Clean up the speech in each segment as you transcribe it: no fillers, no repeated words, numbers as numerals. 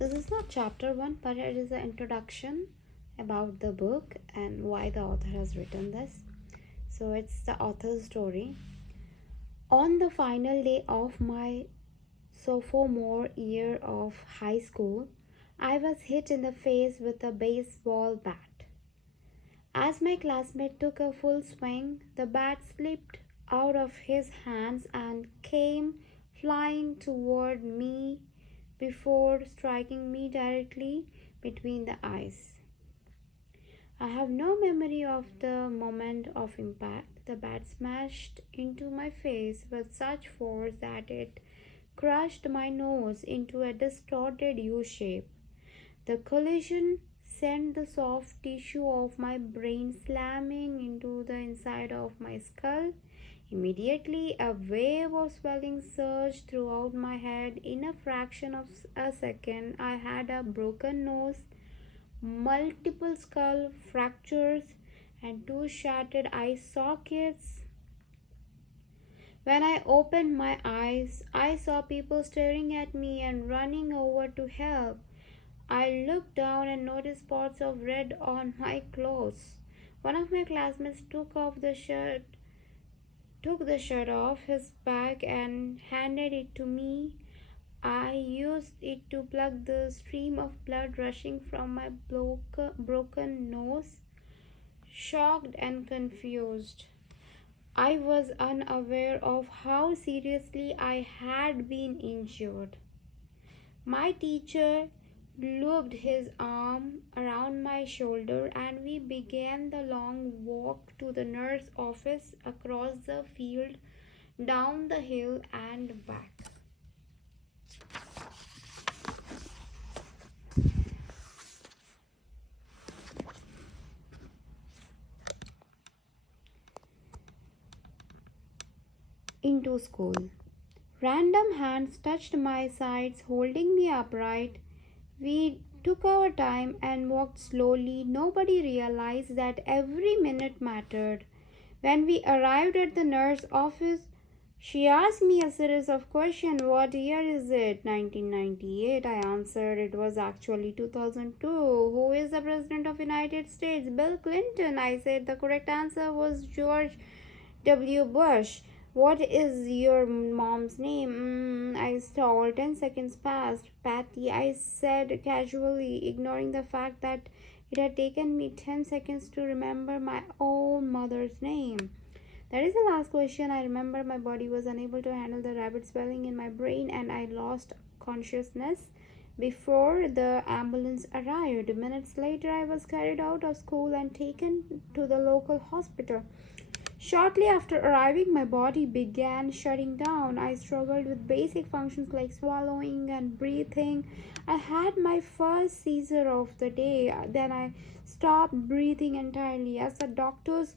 This is not chapter 1, but it is an introduction about the book and why the author has written this. So it's the author's story. On the final day of my sophomore year of high school, I was hit in the face with a baseball bat. As my classmate took a full swing, the bat slipped out of his hands and came flying toward me before striking me directly between the eyes. I have no memory of the moment of impact. The bat smashed into my face with such force that it crushed my nose into a distorted U shape. The collision sent the soft tissue of my brain slamming into the inside of my skull. Immediately, a wave of swelling surged throughout my head. In a fraction of a second, I had a broken nose, multiple skull fractures, and two shattered eye sockets. When I opened my eyes, I saw people staring at me and running over to help. I looked down and noticed spots of red on my clothes. One of my classmates took the shirt off his back and handed it to me. I used it to plug the stream of blood rushing from my broken nose. Shocked and confused, I was unaware of how seriously I had been injured. My teacher looped his arm around my shoulder and we began the long walk to the nurse's office across the field, down the hill, and back. Into school. Random hands touched my sides, holding me upright. We took our time and walked slowly. Nobody realized that every minute mattered. When we arrived at the nurse's office, she asked me a series of questions. What year is it? 1998. I answered. It was actually 2002. Who is the President of the United States? Bill Clinton. I said the correct answer was George W. Bush. What is your mom's name? I stalled. 10 seconds passed. Patty, I said casually, ignoring the fact that it had taken me 10 seconds to remember my own mother's name. That is the last question. I remember my body was unable to handle the rapid swelling in my brain and I lost consciousness before the ambulance arrived. Minutes later, I was carried out of school and taken to the local hospital. Shortly after arriving, my body began shutting down. I struggled with basic functions like swallowing and breathing. I had my first seizure of the day. Then I stopped breathing entirely. As the doctors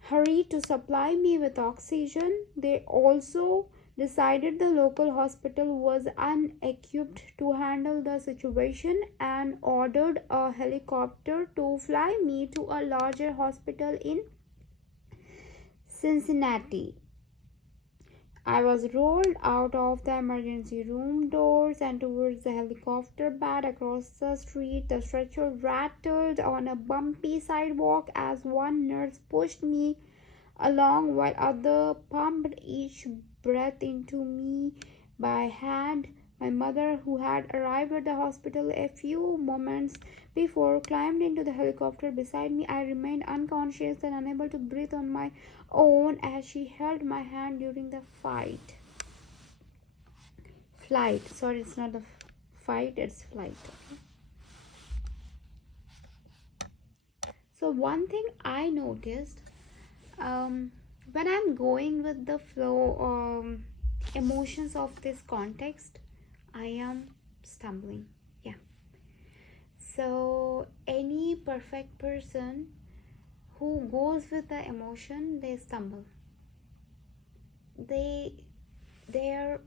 hurried to supply me with oxygen, they also decided the local hospital was unequipped to handle the situation and ordered a helicopter to fly me to a larger hospital in Cincinnati. I was rolled out of the emergency room doors and towards the helicopter pad across the street. The stretcher rattled on a bumpy sidewalk as one nurse pushed me along while others pumped each breath into me by hand. My mother, who had arrived at the hospital a few moments before, climbed into the helicopter beside me. I remained unconscious and unable to breathe on my own as she held my hand during the flight. Sorry, it's not a fight, it's flight. So one thing I noticed, when I'm going with the flow, emotions of this context, I am stumbling. Yeah. So any perfect person who goes with the emotion, they stumble. Their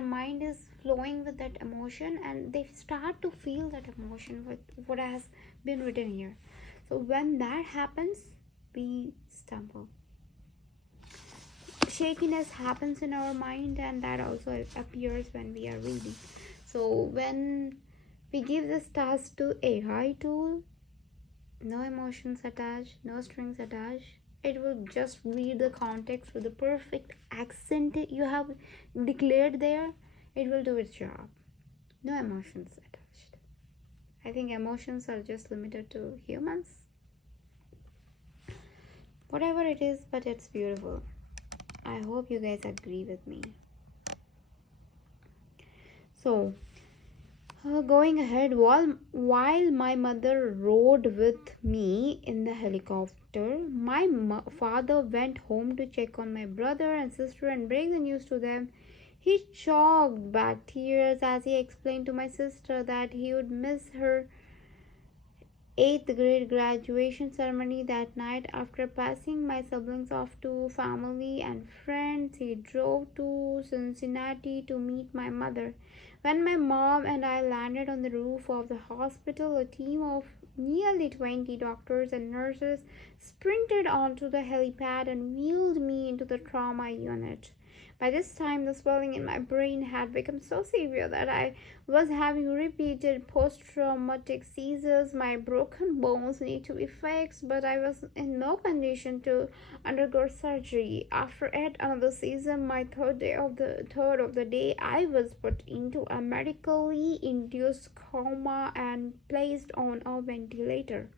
mind is flowing with that emotion and they start to feel that emotion with what has been written here. So when that happens, we stumble. Shakiness happens in our mind and that also appears when we are reading. So when we give this task to AI tool, no emotions attached, no strings attached. It will just read the context with the perfect accent you have declared there. It will do its job. No emotions attached. I think emotions are just limited to humans. Whatever it is, but it's beautiful. I hope you guys agree with me. So, going ahead, while my mother rode with me in the helicopter, my father went home to check on my brother and sister and break the news to them. He choked back tears as he explained to my sister that he would miss her eighth grade graduation ceremony that night. After passing my siblings off to family and friends, he drove to Cincinnati to meet my mother. When my mom and I landed on the roof of the hospital, a team of nearly 20 doctors and nurses sprinted onto the helipad and wheeled me into the trauma unit. By this time, the swelling in my brain had become so severe that I was having repeated post traumatic seizures. My broken bones need to be fixed, but I was in no condition to undergo surgery. After yet another seizure, my third of the day, I was put into a medically induced coma and placed on a ventilator.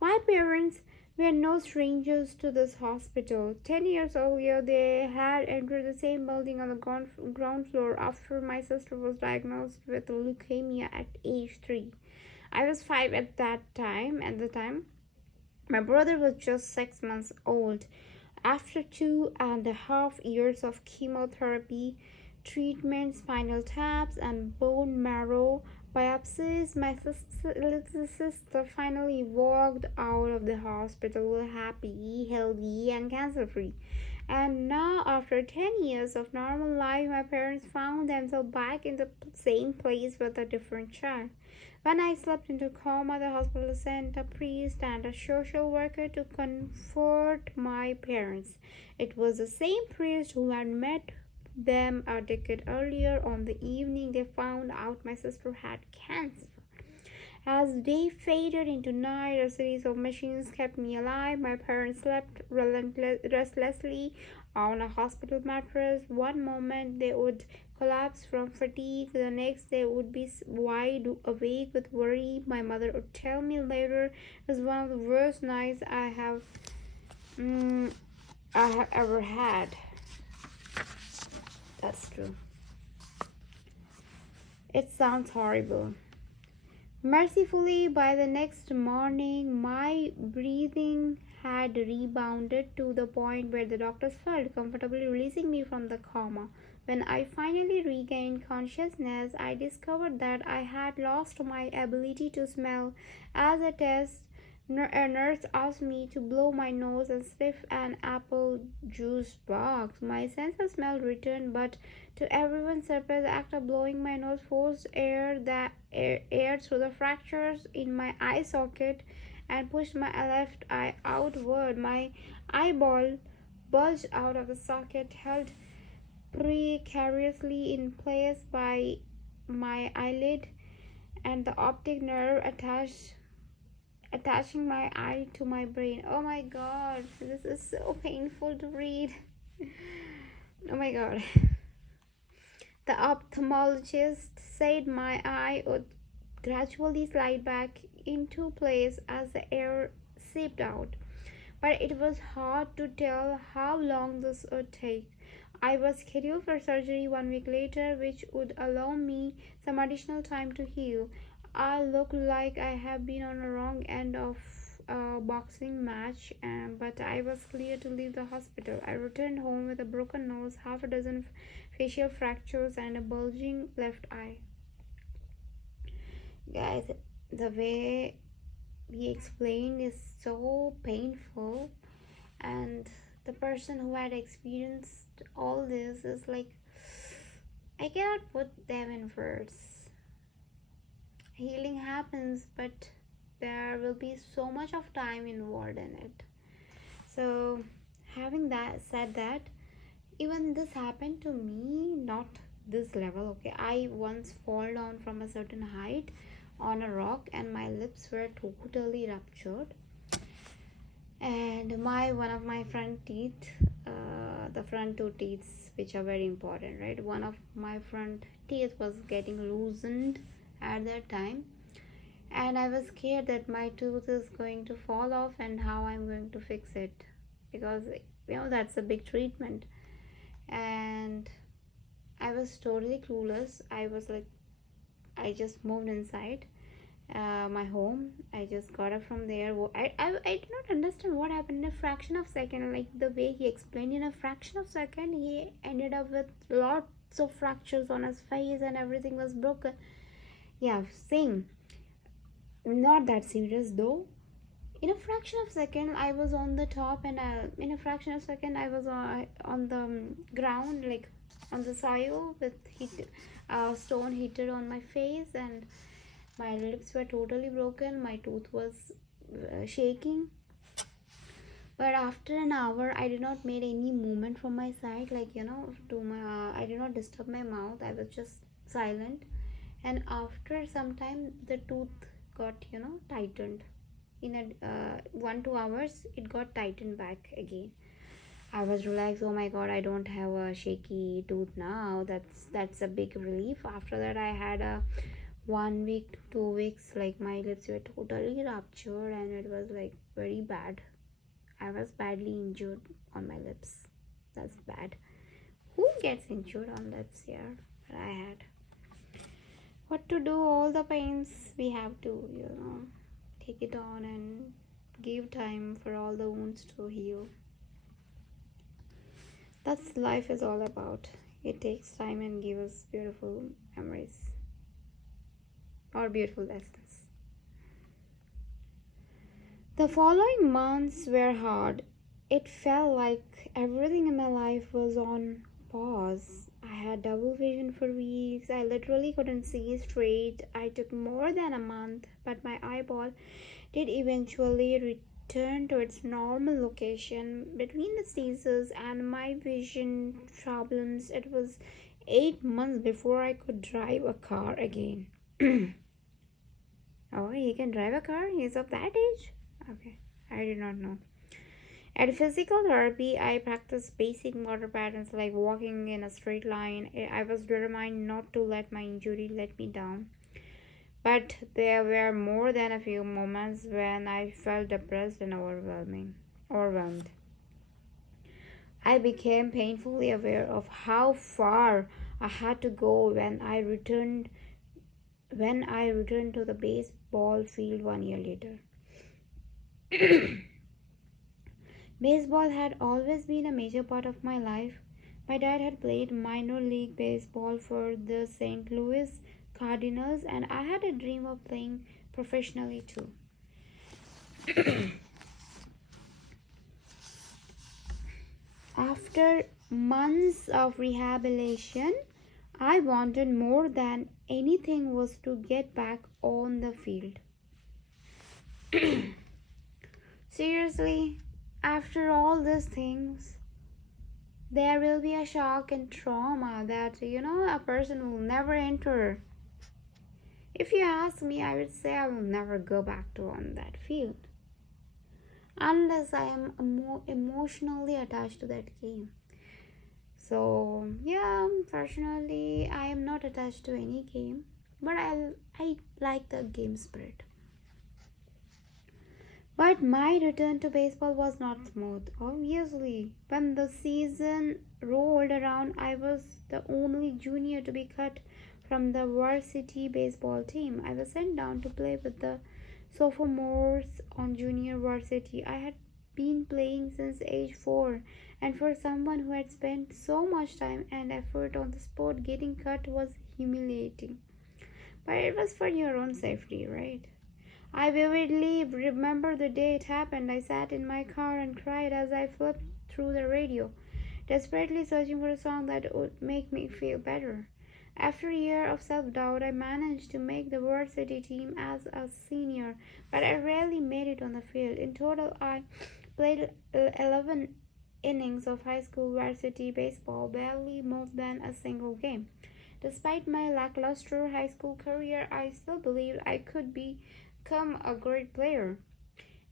My parents were no strangers to this hospital. 10 years earlier, they had entered the same building on the ground floor after my sister was diagnosed with leukemia at age 3. I was 5 at the time. My brother was just 6 months old. After 2.5 years of chemotherapy, treatment, spinal taps, and bone marrow biopsies, my little sister finally walked out of the hospital happy, healthy, and cancer free. And now, after 10 years of normal life, my parents found themselves back in the same place with a different child. When I slept into coma, the hospital sent a priest and a social worker to comfort my parents. It was the same priest who had met them a decade earlier on the evening they found out my sister had cancer. As day faded into night, a series of machines kept me alive. My parents slept restlessly on a hospital mattress. One moment they would collapse from fatigue, the next they would be wide awake with worry. My mother would tell me later it was one of the worst nights mm, I have ever had. That's true. It sounds horrible. Mercifully, by the next morning, my breathing had rebounded to the point where the doctors felt comfortable releasing me from the coma. When I finally regained consciousness, I discovered that I had lost my ability to smell. As a test, a nurse asked me to blow my nose and sniff an apple juice box. My sense of smell returned, but to everyone's surprise, the act of blowing my nose forced air through the fractures in my eye socket and pushed my left eye outward. My eyeball bulged out of the socket, held precariously in place by my eyelid and the optic nerve attaching my eye to my brain. Oh my god, this is so painful to read. Oh my god. The ophthalmologist said my eye would gradually slide back into place as the air seeped out, but it was hard to tell how long this would take. I was scheduled for surgery 1 week later, which would allow me some additional time to heal. I look like I have been on the wrong end of a boxing match, but I was clear to leave the hospital. I returned home with a broken nose, half a dozen facial fractures, and a bulging left eye. Guys, the way he explained is so painful, and the person who had experienced all this is like, I cannot put them in words. Healing happens, but there will be so much of time involved in it. So having that said, that even this happened to me, not this level. Okay, I once fall down from a certain height on a rock and my lips were totally ruptured, and my one of my front teeth, the front two teeth, which are very important, right? One of my front teeth was getting loosened at that time, and I was scared that my tooth is going to fall off and how I'm going to fix it, because that's a big treatment. And I was totally clueless. I was like, I just moved inside my home. I just got up from there. I did not understand what happened in a fraction of second. Like the way he explained, in a fraction of second, he ended up with lots of fractures on his face and everything was broken. Yeah, same. Not that serious though. In a fraction of second, I was on the top, and in a fraction of second, I was on the ground, like on the soil with heat, stone heated on my face, and my lips were totally broken. My tooth was shaking. But after an hour, I did not make any movement from my side, like to my. I did not disturb my mouth. I was just silent. And after some time, the tooth got tightened. In a 1 2 hours, it got tightened back again. I was relaxed. Oh my god, I don't have a shaky tooth now. That's a big relief. After that, I had a 1 week to 2 weeks, like my lips were totally ruptured and it was like very bad. I was badly injured on my lips. That's bad. Who gets injured on lips here? But I had. What to do? All the pains we have to, take it on and give time for all the wounds to heal. That's life is all about. It takes time and gives us beautiful memories or beautiful lessons. The following months were hard. It felt like everything in my life was on pause. I had double vision for weeks. I literally couldn't see straight. I took more than a month, but my eyeball did eventually return to its normal location. Between the seasons and my vision problems, it was 8 months before I could drive a car again. Oh, he can drive a car? He's of that age? Okay, I did not know. At physical therapy, I practiced basic motor patterns like walking in a straight line. I was determined not to let my injury let me down. But there were more than a few moments when I felt depressed and overwhelmed. I became painfully aware of how far I had to go when I returned to the baseball field 1 year later. Baseball had always been a major part of my life. My dad had played minor league baseball for the St. Louis Cardinals, and I had a dream of playing professionally too. After months of rehabilitation, I wanted more than anything was to get back on the field. Seriously, after all these things, there will be a shock and trauma that a person will never enter. If you ask me, I would say I will never go back to on that field unless I am emotionally attached to that game. So yeah, personally, I am not attached to any game, but I like the game spirit. But my return to baseball was not smooth. Obviously, when the season rolled around, I was the only junior to be cut from the varsity baseball team. I was sent down to play with the sophomores on junior varsity. I had been playing since age 4, and for someone who had spent so much time and effort on the sport, getting cut was humiliating. But it was for your own safety, right? I vividly remember the day it happened. I sat in my car and cried as I flipped through the radio, desperately searching for a song that would make me feel better. After a year of self doubt, I managed to make the varsity team as a senior, but I rarely made it on the field. In total, I played 11 innings of high school varsity baseball, barely more than a single game. Despite my lackluster high school career, I still believed I could become a great player.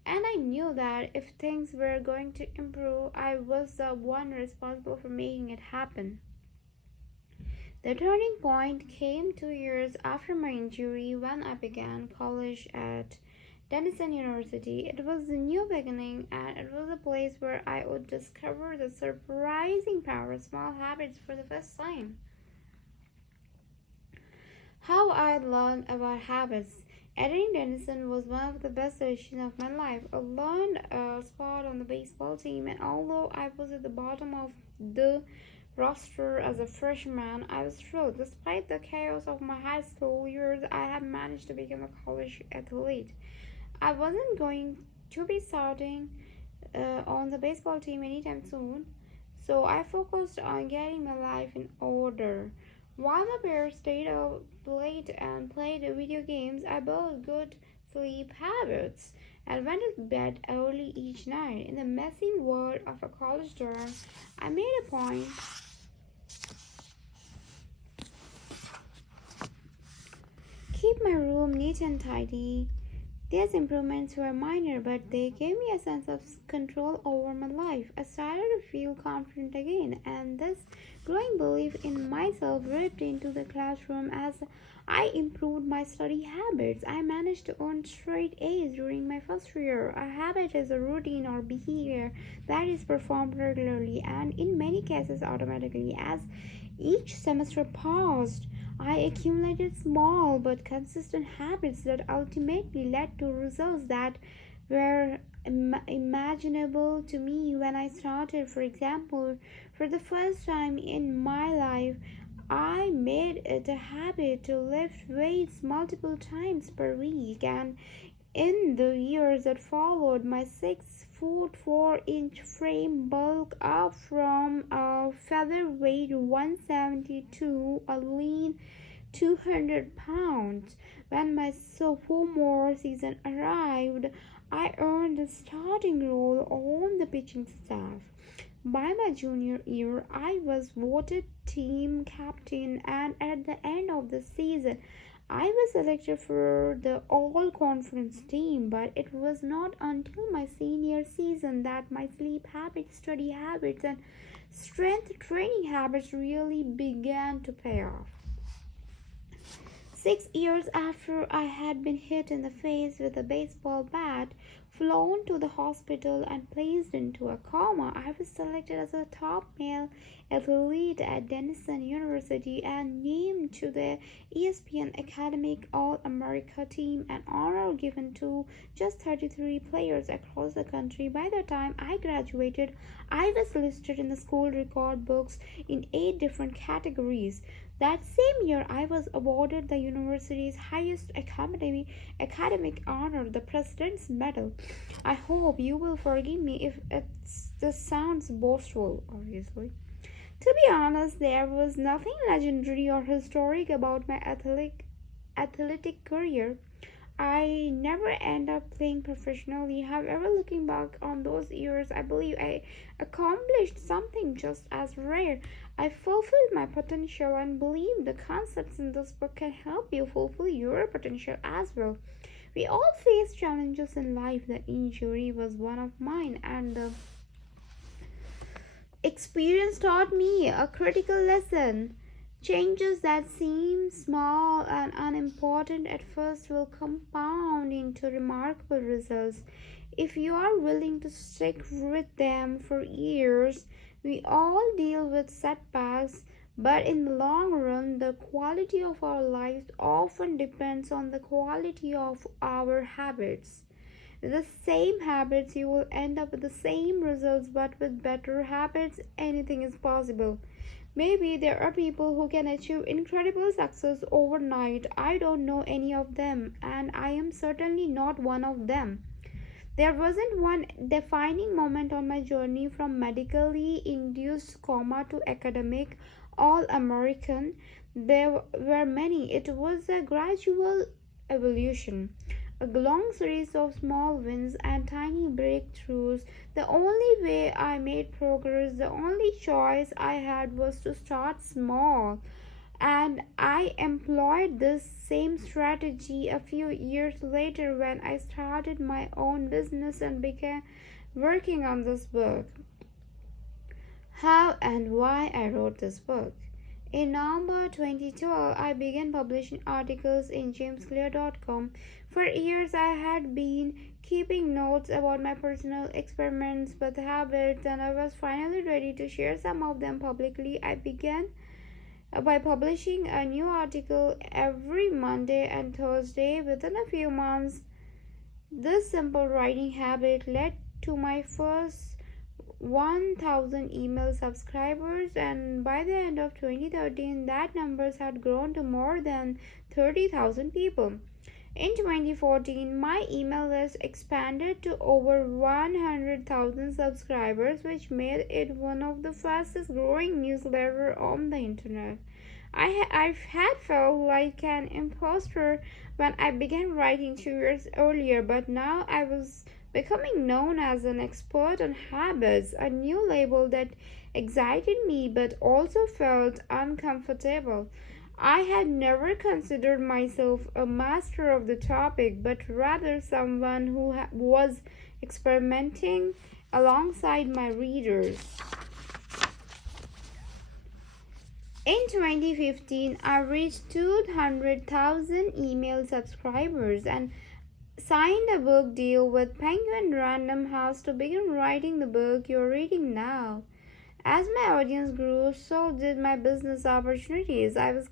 And I knew that if things were going to improve, I was the one responsible for making it happen. The turning point came 2 years after my injury when I began college at Denison University. It was a new beginning, and it was a place where I would discover the surprising power of small habits for the first time. How I learned about habits. Attending Denison was one of the best decisions of my life. I learned a spot on the baseball team, and although I was at the bottom of the roster as a freshman, I was thrilled. Despite the chaos of my high school years, I had managed to become a college athlete. I wasn't going to be starting on the baseball team anytime soon, so I focused on getting my life in order. While my parents stayed up late and played video games, I built good sleep habits and went to bed early each night. In the messy world of a college dorm, I made a point keep my room neat and tidy. These improvements were minor, but they gave me a sense of control over my life. I started to feel confident again, and this growing belief in myself ripped into the classroom as I improved my study habits. I managed to earn straight A's during my first year. A habit is a routine or behavior that is performed regularly and, in many cases, automatically. As each semester passed, I accumulated small but consistent habits that ultimately led to results that were imaginable to me when I started. For example, for the first time in my life, I made it a habit to lift weights multiple times per week, and in the years that followed, my 6 foot 4 inch frame bulked up from a featherweight 170 to a lean 200 pounds. When my sophomore season arrived, I earned a starting role on the pitching staff. By my junior year, I was voted team captain, and at the end of the season, I was selected for the all conference team. But it was not until my senior season that my sleep habits, study habits, and strength training habits really began to pay off. 6 years after I had been hit in the face with a baseball bat, flown to the hospital, and placed into a coma, I was selected as a top male athlete at Denison University and named to the ESPN Academic All America team, an honor given to just 33 players across the country. By the time I graduated, I was listed in the school record books in 8 different categories. That same year, I was awarded the university's highest academic honor, the President's Medal. I hope you will forgive me if this sounds boastful, obviously. To be honest, there was nothing legendary or historic about my athletic career. I never end up playing professionally. However, looking back on those years, I believe I accomplished something just as rare. I fulfilled my potential and believe the concepts in this book can help you fulfill your potential as well. We all face challenges in life. The injury was one of mine, and the experience taught me a critical lesson. Changes that seem small and unimportant at first will compound into remarkable results if you are willing to stick with them for years. We all deal with setbacks, but in the long run, the quality of our lives often depends on the quality of our habits. The same habits, you will end up with the same results, but with better habits, anything is possible. Maybe there are people who can achieve incredible success overnight. I don't know any of them, and I am certainly not one of them. There wasn't one defining moment on my journey from medically induced coma to academic all American. There were many. It was a gradual evolution, a long series of small wins and tiny breakthroughs. The only way I made progress, the only choice I had was to start small. And I employed this same strategy a few years later when I started my own business and began working on this book. How and why I wrote this book. In November 2012, I began publishing articles in jamesclear.com. For years, I had been keeping notes about my personal experiments with habits, and I was finally ready to share some of them publicly. I began by publishing a new article every Monday and Thursday. Within a few months, this simple writing habit led to my first 1,000 email subscribers, and by the end of 2013, that numbers had grown to more than 30,000 people. In 2014, my email list expanded to over 100,000 subscribers, which made it one of the fastest growing newsletters on the internet. I had felt like an imposter when I began writing 2 years earlier, but now I was becoming known as an expert on habits, a new label that excited me but also felt uncomfortable. I had never considered myself a master of the topic, but rather someone who was experimenting alongside my readers. In 2015, I reached 200,000 email subscribers and signed a book deal with Penguin Random House to begin writing the book you're reading now. As my audience grew, so did my business opportunities. I was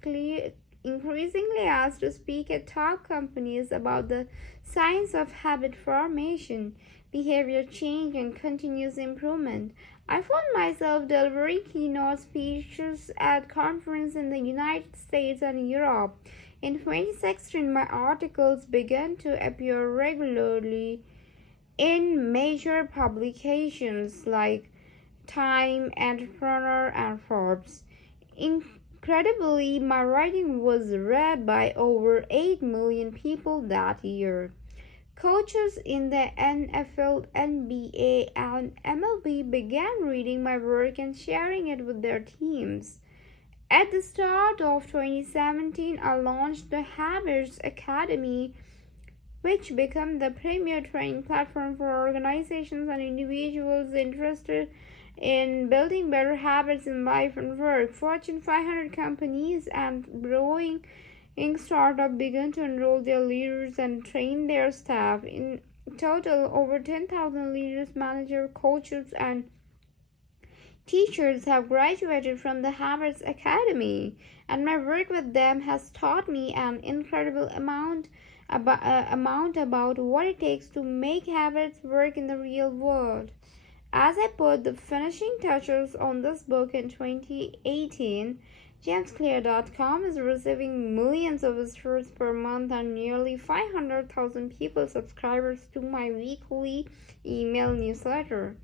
increasingly asked to speak at top companies about the science of habit formation, behavior change, and continuous improvement. I found myself delivering keynote speeches at conferences in the United States and Europe. In 2016, my articles began to appear regularly in major publications like Time, Entrepreneur, and Forbes. Incredibly, my writing was read by over 8 million people that year. Coaches in the NFL, NBA, and MLB began reading my work and sharing it with their teams. At the start of 2017, I launched the Habits Academy, which became the premier training platform for organizations and individuals interested in building better habits in life and work. Fortune 500 companies and growing startups began to enroll their leaders and train their staff. In total, over 10,000 leaders, managers, coaches, and teachers have graduated from the Habits Academy, and my work with them has taught me an incredible amount about what it takes to make habits work in the real world. As I put the finishing touches on this book in 2018, JamesClear.com is receiving millions of visitors per month and nearly 500,000 people subscribers to my weekly email newsletter.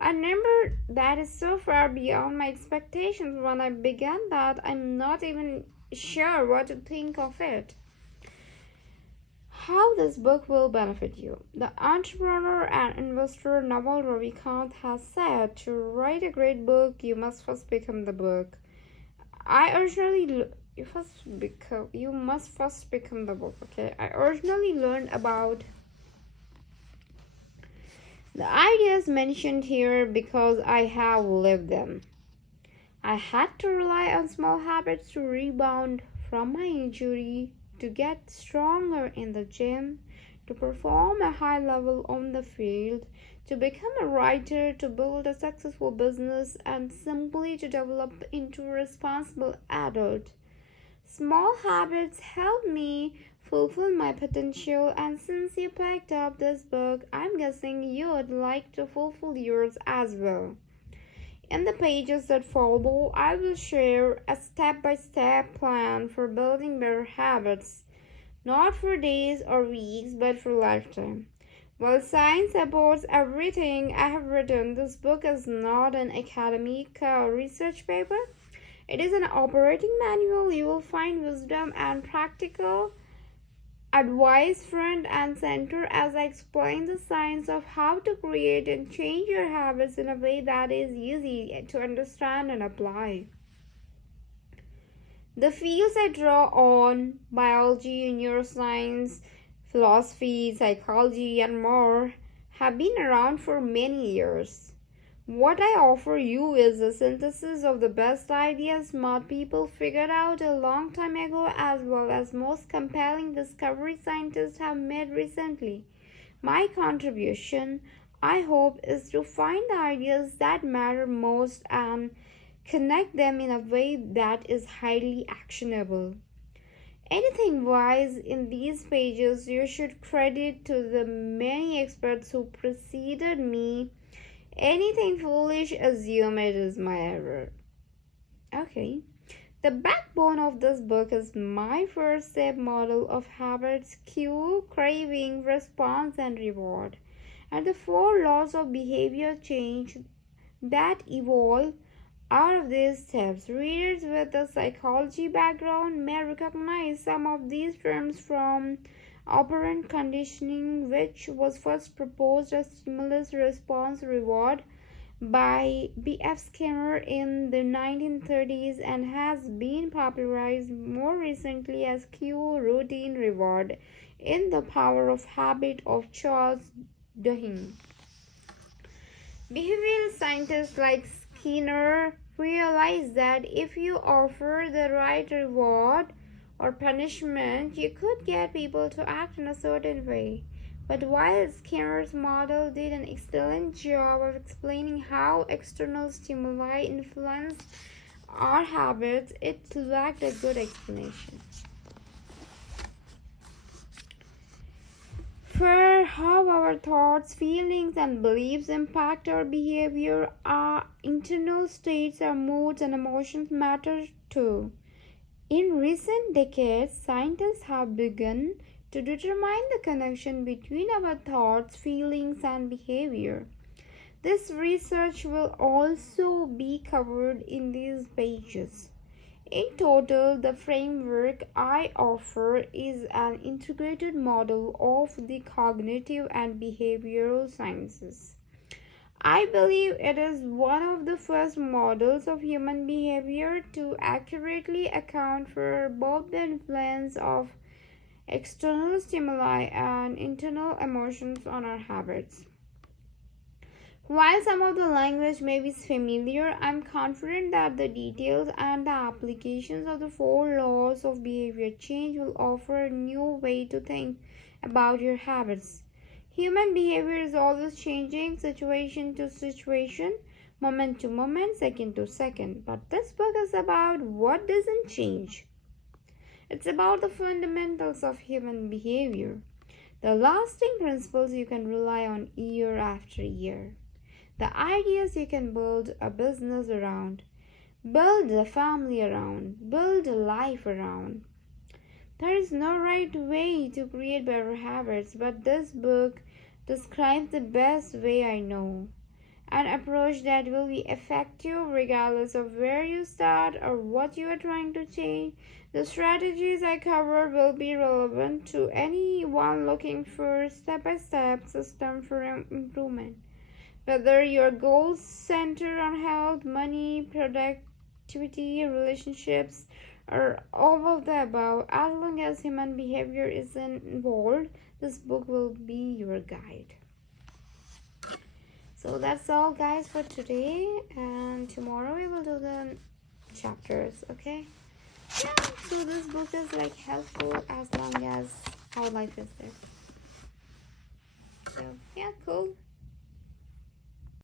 A number that is so far beyond my expectations when I began that I'm not even sure what to think of it. How this book will benefit you. The entrepreneur and investor Naval Ravikant has said to write a great book, you must first become the book. You must first become the book. Okay, I originally learned about the ideas mentioned here because I have lived them. I had to rely on small habits to rebound from my injury, to get stronger in the gym, to perform a high level on the field, to become a writer, to build a successful business, and simply to develop into a responsible adult. Small habits help me fulfill my potential, and since you picked up this book, I'm guessing you would like to fulfill yours as well. In the pages that follow, I will share a step by step plan for building better habits, not for days or weeks, but for lifetime. While science supports everything I have written, this book is not an academic research paper. It is an operating manual. You will find wisdom and practical advice front and center as I explain the science of how to create and change your habits in a way that is easy to understand and apply. The fields I draw on, biology, neuroscience, philosophy, psychology, and more, have been around for many years. What I offer you is a synthesis of the best ideas smart people figured out a long time ago, as well as most compelling discoveries scientists have made recently. My contribution, I hope, is to find the ideas that matter most and connect them in a way that is highly actionable. Anything wise in these pages you should credit to the many experts who preceded me. Anything foolish, assume it is my error. Okay. The backbone of this book is my first step model of habits: cue, craving, response, and reward, and the four laws of behavior change that evolve out of these steps. Readers with a psychology background may recognize some of these terms from operant conditioning, which was first proposed as stimulus response reward by B.F. Skinner in the 1930s and has been popularized more recently as cue, routine, reward in The Power of Habit of Charles Duhigg. Behavioral scientists like Skinner realized that if you offer the right reward or punishment, you could get people to act in a certain way. But while Skinner's model did an excellent job of explaining how external stimuli influence our habits, it lacked a good explanation for how our thoughts, feelings, and beliefs impact our behavior. Our internal states, our moods, and emotions matter too. In recent decades, scientists have begun to determine the connection between our thoughts, feelings, and behavior. This research will also be covered in these pages. In total, the framework I offer is an integrated model of the cognitive and behavioral sciences. I believe it is one of the first models of human behavior to accurately account for both the influence of external stimuli and internal emotions on our habits. While some of the language may be familiar, I am confident that the details and the applications of the four laws of behavior change will offer a new way to think about your habits. Human behavior is always changing, situation to situation, moment to moment, second to second. But this book is about what doesn't change. It's about the fundamentals of human behavior, the lasting principles you can rely on year after year, the ideas you can build a business around, build a family around, build a life around. There is no right way to create better habits, but this book describes the best way I know. An approach that will be effective regardless of where you start or what you are trying to change. The strategies I cover will be relevant to anyone looking for a step-by-step system for improvement. Whether your goals center on health, money, productivity, relationships, or all of the above, as long as human behavior is involved, this book will be your guide. So that's all, guys, for today, and tomorrow we will do the chapters. Okay, yeah, so this book is like helpful as long as our life is there. So yeah, cool.